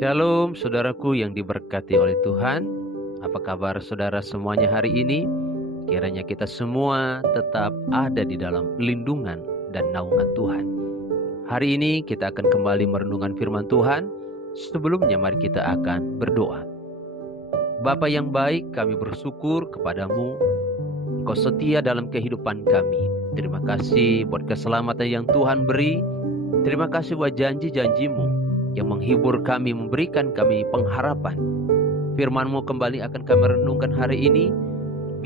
Shalom saudaraku yang diberkati oleh Tuhan. Apa kabar saudara semuanya hari ini? Kiranya kita semua tetap ada di dalam lindungan dan naungan Tuhan. Hari ini kita akan kembali merenungkan firman Tuhan. Sebelumnya mari kita akan berdoa. Bapa yang baik, kami bersyukur kepadamu. Engkau setia dalam kehidupan kami. Terima kasih buat keselamatan yang Tuhan beri. Terima kasih buat janji-janjimu yang menghibur kami, memberikan kami pengharapan. Firman-Mu kembali akan kami renungkan hari ini.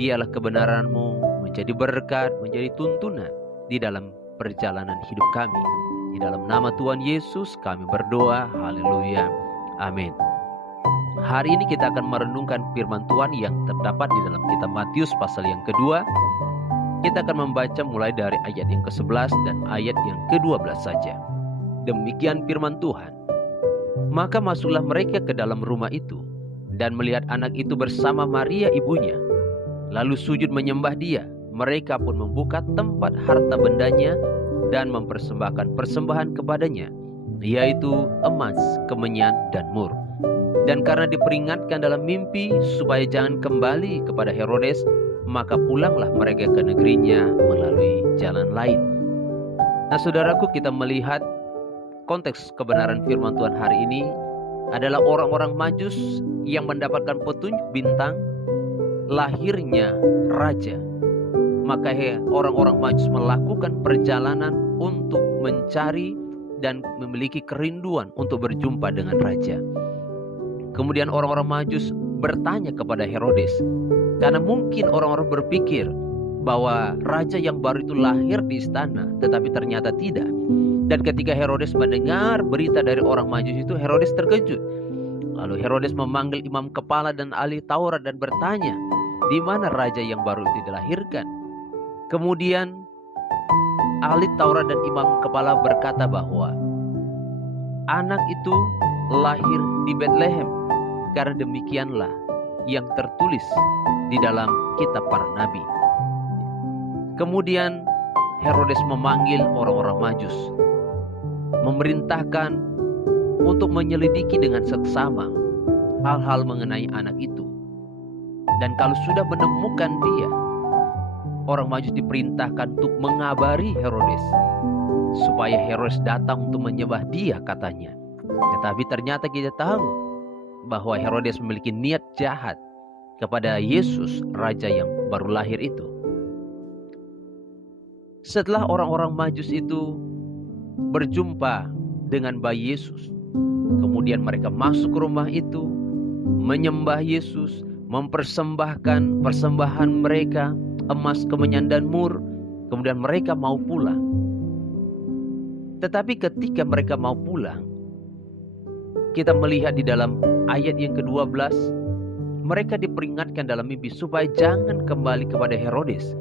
Biarlah kebenaran-Mu menjadi berkat, menjadi tuntunan di dalam perjalanan hidup kami. Di dalam nama Tuhan Yesus kami berdoa. Haleluya. Amin. Hari ini kita akan merenungkan firman Tuhan yang terdapat di dalam kitab Matius pasal yang kedua. Kita akan membaca mulai dari ayat yang ke-11 dan ayat yang ke-12 saja. Demikian firman Tuhan. Maka masuklah mereka ke dalam rumah itu dan melihat anak itu bersama Maria ibunya. Lalu sujud menyembah dia. Mereka pun membuka tempat harta bendanya dan mempersembahkan persembahan kepadanya, yaitu emas, kemenyan, dan mur. Dan karena diperingatkan dalam mimpi supaya jangan kembali kepada Herodes, maka pulanglah mereka ke negerinya melalui jalan lain. Nah saudaraku, kita melihat konteks kebenaran firman Tuhan hari ini adalah orang-orang Majus yang mendapatkan petunjuk bintang lahirnya raja. Maka orang-orang Majus melakukan perjalanan untuk mencari dan memiliki kerinduan untuk berjumpa dengan raja. Kemudian orang-orang Majus bertanya kepada Herodes, karena mungkin orang-orang berpikir bahwa raja yang baru itu lahir di istana, tetapi ternyata tidak. Dan ketika Herodes mendengar berita dari orang Majus itu, Herodes terkejut. Lalu Herodes memanggil imam kepala dan ahli Taurat dan bertanya, di mana raja yang baru itu dilahirkan? Kemudian ahli Taurat dan imam kepala berkata bahwa anak itu lahir di Betlehem, karena demikianlah yang tertulis di dalam kitab para nabi. Kemudian Herodes memanggil orang-orang Majus, memerintahkan untuk menyelidiki dengan seksama hal-hal mengenai anak itu. Dan kalau sudah menemukan dia, orang Majus diperintahkan untuk mengabari Herodes, supaya Herodes datang untuk menyembah dia katanya. Tetapi ternyata kita tahu bahwa Herodes memiliki niat jahat kepada Yesus, raja yang baru lahir itu. Setelah orang-orang Majus itu berjumpa dengan bayi Yesus, kemudian mereka masuk ke rumah itu, menyembah Yesus, mempersembahkan persembahan mereka, emas, kemenyan, dan mur. Kemudian mereka mau pulang. Tetapi ketika mereka mau pulang, kita melihat di dalam ayat yang ke-12, mereka diperingatkan dalam mimpi supaya jangan kembali kepada Herodes.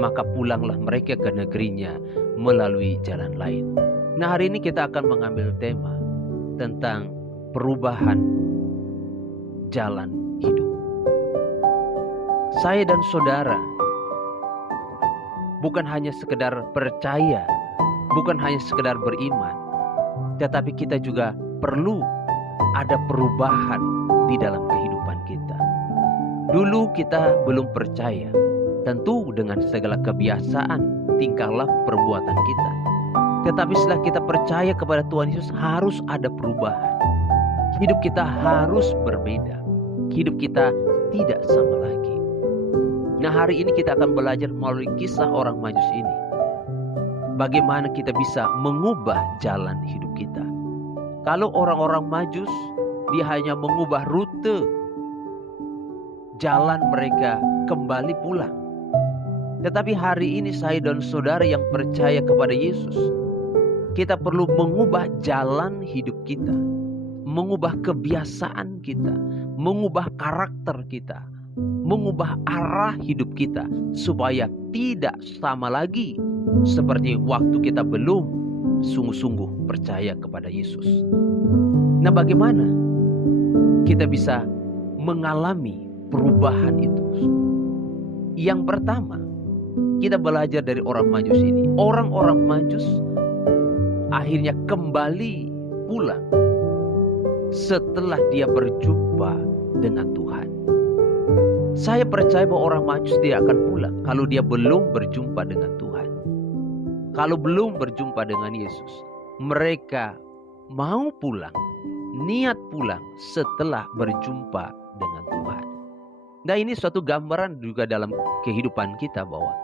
Maka pulanglah mereka ke negerinya melalui jalan lain. Nah, hari ini kita akan mengambil tema tentang perubahan jalan hidup. Saya dan saudara bukan hanya sekedar percaya, bukan hanya sekedar beriman, tetapi kita juga perlu ada perubahan di dalam kehidupan kita. Dulu kita belum percaya, tentu dengan segala kebiasaan, tingkah laku, perbuatan kita. Tetapi setelah kita percaya kepada Tuhan Yesus, harus ada perubahan. Hidup kita harus berbeda. Hidup kita tidak sama lagi. Nah, hari ini kita akan belajar melalui kisah orang Majus ini, bagaimana kita bisa mengubah jalan hidup kita. Kalau orang-orang Majus, dia hanya mengubah rute jalan mereka kembali pulang. Tetapi hari ini saya dan saudara yang percaya kepada Yesus, kita perlu mengubah jalan hidup kita, mengubah kebiasaan kita, mengubah karakter kita, mengubah arah hidup kita, supaya tidak sama lagi seperti waktu kita belum sungguh-sungguh percaya kepada Yesus. Nah, bagaimana kita bisa mengalami perubahan itu? Yang pertama, kita belajar dari orang Majus ini. Orang-orang Majus akhirnya kembali pulang setelah dia berjumpa dengan Tuhan. Saya percaya bahwa orang Majus tidak akan pulang kalau dia belum berjumpa dengan Tuhan. Kalau belum berjumpa dengan Yesus, mereka mau pulang, niat pulang setelah berjumpa dengan Tuhan. Nah, ini suatu gambaran juga dalam kehidupan kita bahwa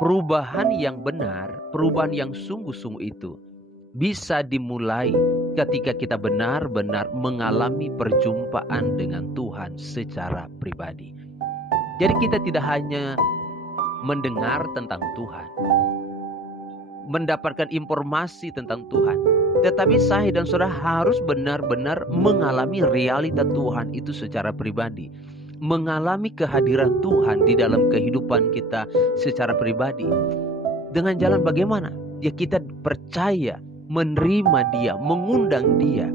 perubahan yang benar, perubahan yang sungguh-sungguh itu bisa dimulai ketika kita benar-benar mengalami perjumpaan dengan Tuhan secara pribadi. Jadi kita tidak hanya mendengar tentang Tuhan, mendapatkan informasi tentang Tuhan, tetapi saya dan saudara harus benar-benar mengalami realita Tuhan itu secara pribadi. Mengalami kehadiran Tuhan di dalam kehidupan kita secara pribadi. Dengan jalan bagaimana? Ya, kita percaya, menerima Dia, mengundang Dia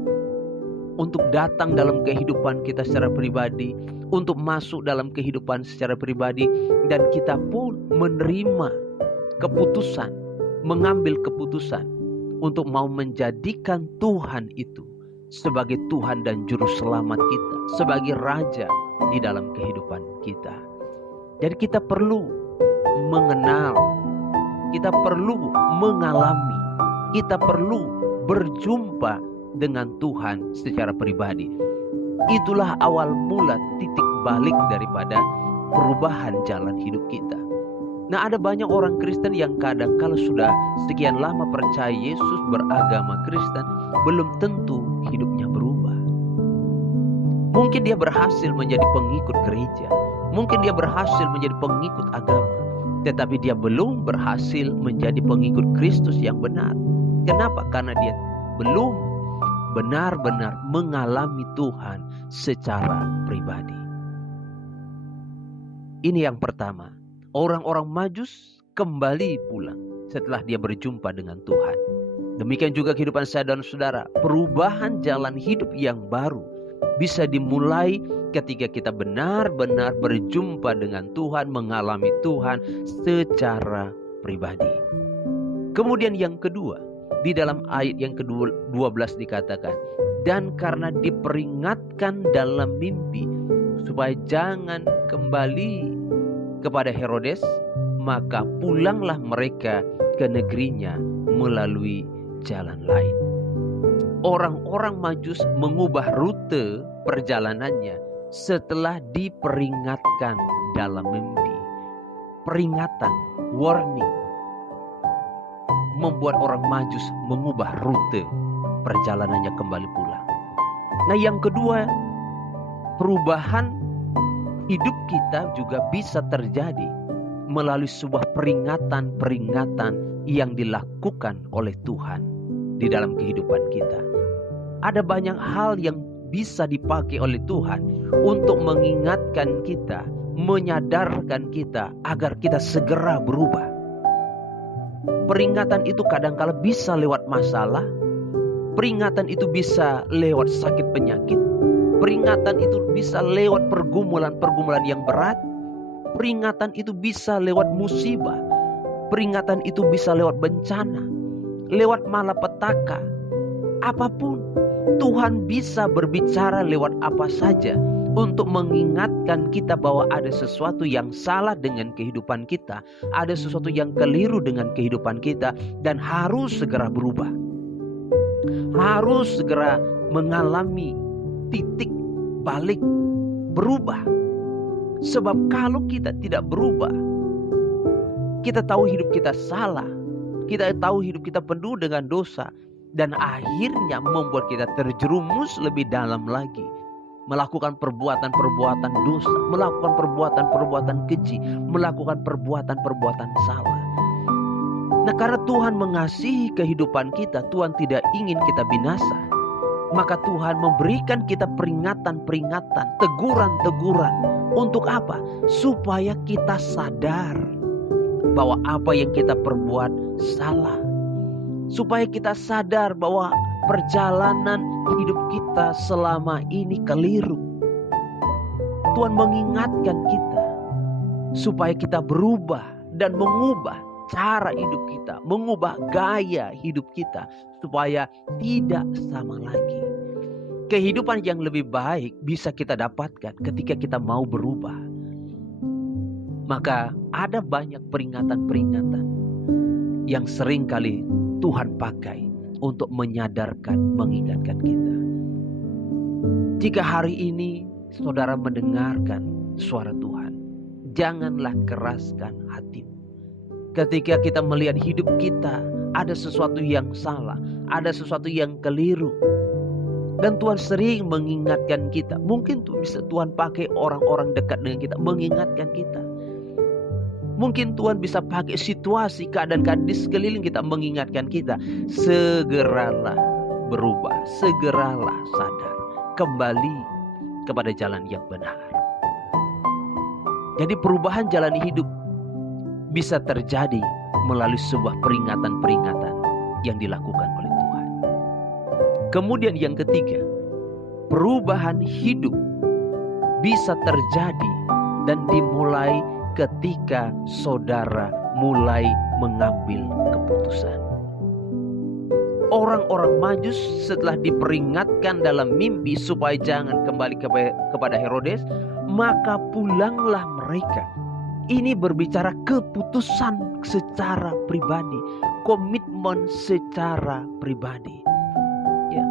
untuk datang dalam kehidupan kita secara pribadi, untuk masuk dalam kehidupan secara pribadi, dan kita pun menerima keputusan, mengambil keputusan untuk mau menjadikan Tuhan itu sebagai Tuhan dan Juru Selamat kita, sebagai Raja di dalam kehidupan kita. Jadi kita perlu mengenal, kita perlu mengalami, kita perlu berjumpa dengan Tuhan secara pribadi. Itulah awal mula, titik balik daripada perubahan jalan hidup kita. Nah, ada banyak orang Kristen yang kadang kalau sudah sekian lama percaya Yesus, beragama Kristen, belum tentu hidupnya berubah. Mungkin dia berhasil menjadi pengikut gereja, mungkin dia berhasil menjadi pengikut agama, tetapi dia belum berhasil menjadi pengikut Kristus yang benar. Kenapa? Karena dia belum benar-benar mengalami Tuhan secara pribadi. Ini yang pertama. Orang-orang Majus kembali pulang setelah dia berjumpa dengan Tuhan. Demikian juga kehidupan saya dan saudara. Perubahan jalan hidup yang baru bisa dimulai ketika kita benar-benar berjumpa dengan Tuhan, mengalami Tuhan secara pribadi. Kemudian yang kedua, di dalam ayat yang ke-12 dikatakan, dan karena diperingatkan dalam mimpi supaya jangan kembali kepada Herodes, maka pulanglah mereka ke negerinya melalui jalan lain. Orang-orang Majus mengubah rute perjalanannya setelah diperingatkan dalam mimpi. Peringatan, warning, membuat orang Majus mengubah rute perjalanannya kembali pulang. Nah, yang kedua, perubahan hidup kita juga bisa terjadi melalui sebuah peringatan-peringatan yang dilakukan oleh Tuhan di dalam kehidupan kita. Ada banyak hal yang bisa dipakai oleh Tuhan untuk mengingatkan kita, menyadarkan kita agar kita segera berubah. Peringatan itu kadang-kala bisa lewat masalah, peringatan itu bisa lewat sakit penyakit, peringatan itu bisa lewat pergumulan-pergumulan yang berat. Peringatan itu bisa lewat musibah. Peringatan itu bisa lewat bencana, lewat malapetaka. Apapun, Tuhan bisa berbicara lewat apa saja untuk mengingatkan kita bahwa ada sesuatu yang salah dengan kehidupan kita, ada sesuatu yang keliru dengan kehidupan kita, dan harus segera berubah. Harus segera mengalami titik balik, berubah. Sebab kalau kita tidak berubah, kita tahu hidup kita salah, kita tahu hidup kita penuh dengan dosa, dan akhirnya membuat kita terjerumus lebih dalam lagi, melakukan perbuatan-perbuatan dosa, melakukan perbuatan-perbuatan keji, melakukan perbuatan-perbuatan salah. Nah, karena Tuhan mengasihi kehidupan kita, Tuhan tidak ingin kita binasa, maka Tuhan memberikan kita peringatan-peringatan, teguran-teguran. Untuk apa? Supaya kita sadar bahwa apa yang kita perbuat salah. Supaya kita sadar bahwa perjalanan hidup kita selama ini keliru. Tuhan mengingatkan kita supaya kita berubah dan mengubah cara hidup kita, mengubah gaya hidup kita supaya tidak sama lagi. Kehidupan yang lebih baik bisa kita dapatkan ketika kita mau berubah. Maka ada banyak peringatan-peringatan yang sering kali Tuhan pakai untuk menyadarkan, mengingatkan kita. Jika hari ini saudara mendengarkan suara Tuhan, janganlah keraskan hatimu. Ketika kita melihat hidup kita ada sesuatu yang salah, ada sesuatu yang keliru, dan Tuhan sering mengingatkan kita. Mungkin bisa Tuhan pakai orang-orang dekat dengan kita mengingatkan kita. Mungkin Tuhan bisa pakai situasi, keadaan di sekeliling kita mengingatkan kita. Segeralah berubah, segeralah sadar, kembali kepada jalan yang benar. Jadi perubahan jalan hidup bisa terjadi melalui sebuah peringatan-peringatan yang dilakukan oleh Tuhan. Kemudian yang ketiga, perubahan hidup bisa terjadi dan dimulai ketika saudara mulai mengambil keputusan. Orang-orang Majus setelah diperingatkan dalam mimpi supaya jangan kembali kepada Herodes, maka pulanglah mereka. Ini berbicara keputusan secara pribadi, komitmen secara pribadi. Ya.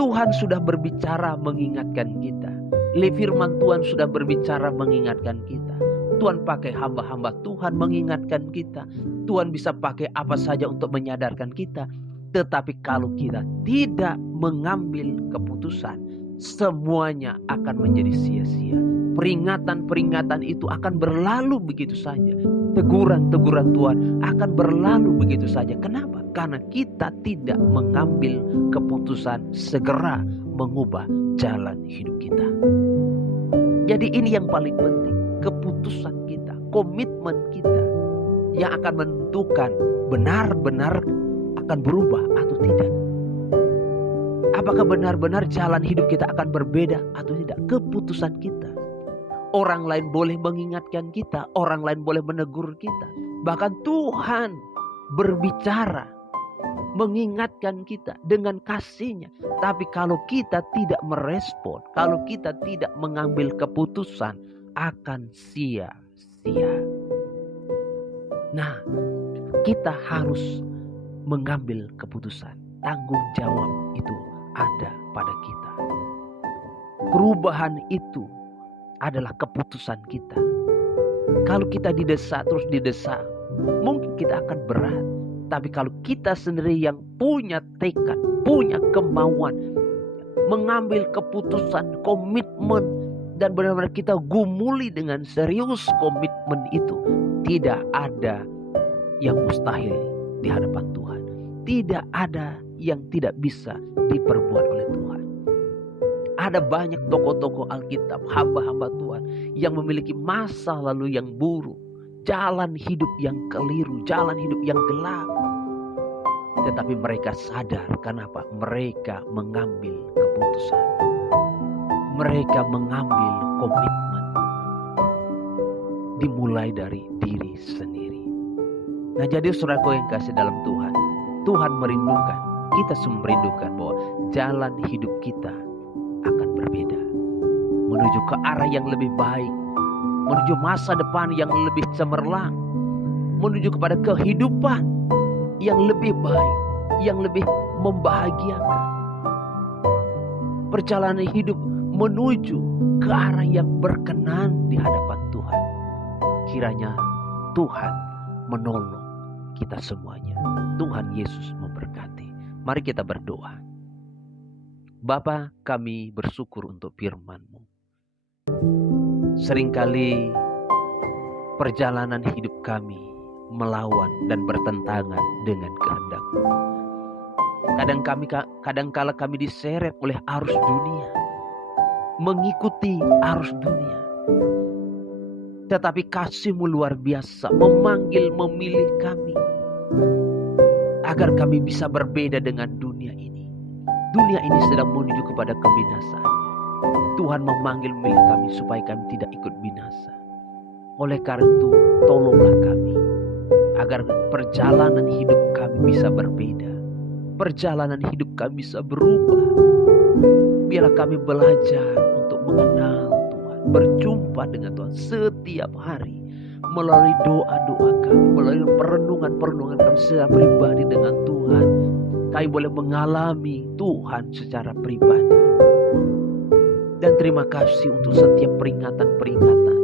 Tuhan sudah berbicara mengingatkan kita. Firman Tuhan sudah berbicara mengingatkan kita. Tuhan pakai hamba-hamba Tuhan mengingatkan kita. Tuhan bisa pakai apa saja untuk menyadarkan kita. Tetapi kalau kita tidak mengambil keputusan, semuanya akan menjadi sia-sia. Peringatan-peringatan itu akan berlalu begitu saja. Teguran-teguran Tuhan akan berlalu begitu saja. Kenapa? Karena kita tidak mengambil keputusan segera mengubah jalan hidup kita. Jadi ini yang paling penting. Keputusan kita, komitmen kita yang akan menentukan benar-benar akan berubah atau tidak. Apakah benar-benar jalan hidup kita akan berbeda atau tidak? Keputusan kita. Orang lain boleh mengingatkan kita, orang lain boleh menegur kita. Bahkan Tuhan berbicara, mengingatkan kita dengan kasih-Nya. Tapi kalau kita tidak merespon, kalau kita tidak mengambil keputusan, akan sia-sia. Nah, kita harus mengambil keputusan. Tanggung jawab itu ada pada kita. Perubahan itu adalah keputusan kita. Kalau kita didesak terus didesak, mungkin kita akan berat. Tapi kalau kita sendiri yang punya tekad, punya kemauan, mengambil keputusan, komitmen, dan benar-benar kita gumuli dengan serius komitmen itu, tidak ada yang mustahil di hadapan Tuhan. Tidak ada yang tidak bisa diperbuat oleh Tuhan. Ada banyak tokoh-tokoh Alkitab, hamba-hamba Tuhan yang memiliki masa lalu yang buruk, jalan hidup yang keliru, jalan hidup yang gelap. Tetapi mereka sadar, kenapa? Mereka mengambil keputusan. Mereka mengambil komitmen. Dimulai dari diri sendiri. Nah, jadi saudaraku yang kasih dalam Tuhan, Tuhan merindukan, kita semua merindukan bahwa jalan hidup kita akan berbeda. Menuju ke arah yang lebih baik. Menuju masa depan yang lebih cemerlang. Menuju kepada kehidupan yang lebih baik. Yang lebih membahagiakan. Perjalanan hidup menuju ke arah yang berkenan di hadapan Tuhan. Kiranya Tuhan menolong kita semuanya. Tuhan Yesus memberkati. Mari kita berdoa. Bapa, kami bersyukur untuk firman-Mu. Seringkali perjalanan hidup kami melawan dan bertentangan dengan kehendak-Mu. Kadangkala kami diseret oleh arus dunia, mengikuti arus dunia. Tetapi kasih-Mu luar biasa, memanggil, memilih kami agar kami bisa berbeda dengan dunia ini. Dunia ini sedang menuju kepada kebinasaan. Tuhan memanggil, memilih kami supaya kami tidak ikut binasa. Oleh karena itu, tolonglah kami agar perjalanan hidup kami bisa berbeda. perjalanan hidup kami bisa berubah. Biarlah kami belajar untuk mengenal Tuhan, berjumpa dengan Tuhan setiap hari, melalui doa-doa kami, melalui perenungan-perenungan kami secara pribadi dengan Tuhan. Kami boleh mengalami Tuhan secara pribadi. Dan terima kasih untuk setiap peringatan-peringatan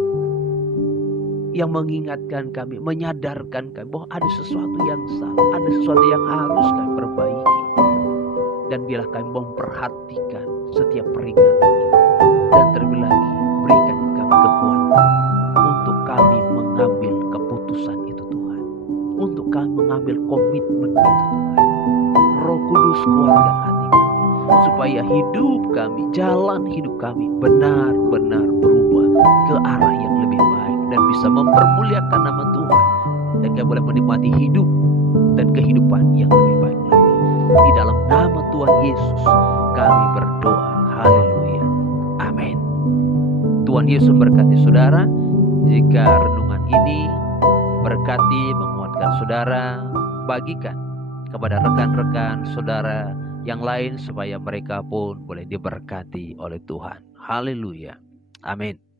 yang mengingatkan kami, menyadarkan kami bahwa ada sesuatu yang salah, ada sesuatu yang harus kami perbaiki. Dan biarlah kami memperhatikan setiap peringatan itu. Dan terlebih lagi, berikan kami kekuatan untuk kami mengambil keputusan itu Tuhan. Untuk kami mengambil komitmen itu Tuhan. Roh Kudus kuatkan hati kami, supaya hidup kami, jalan hidup kami benar-benar berubah ke arah yang lebih baik dan bisa mempermuliakan nama Tuhan, dan kami boleh menikmati hidup dan kehidupan yang lebih baik lagi. Di dalam nama Tuhan Yesus kami berdoa. Haleluya. Amin. Tuhan Yesus memberkati saudara. Jika renungan ini berkati, menguatkan saudara, bagikan kepada rekan-rekan saudara yang lain supaya mereka pun boleh diberkati oleh Tuhan. Haleluya. Amin.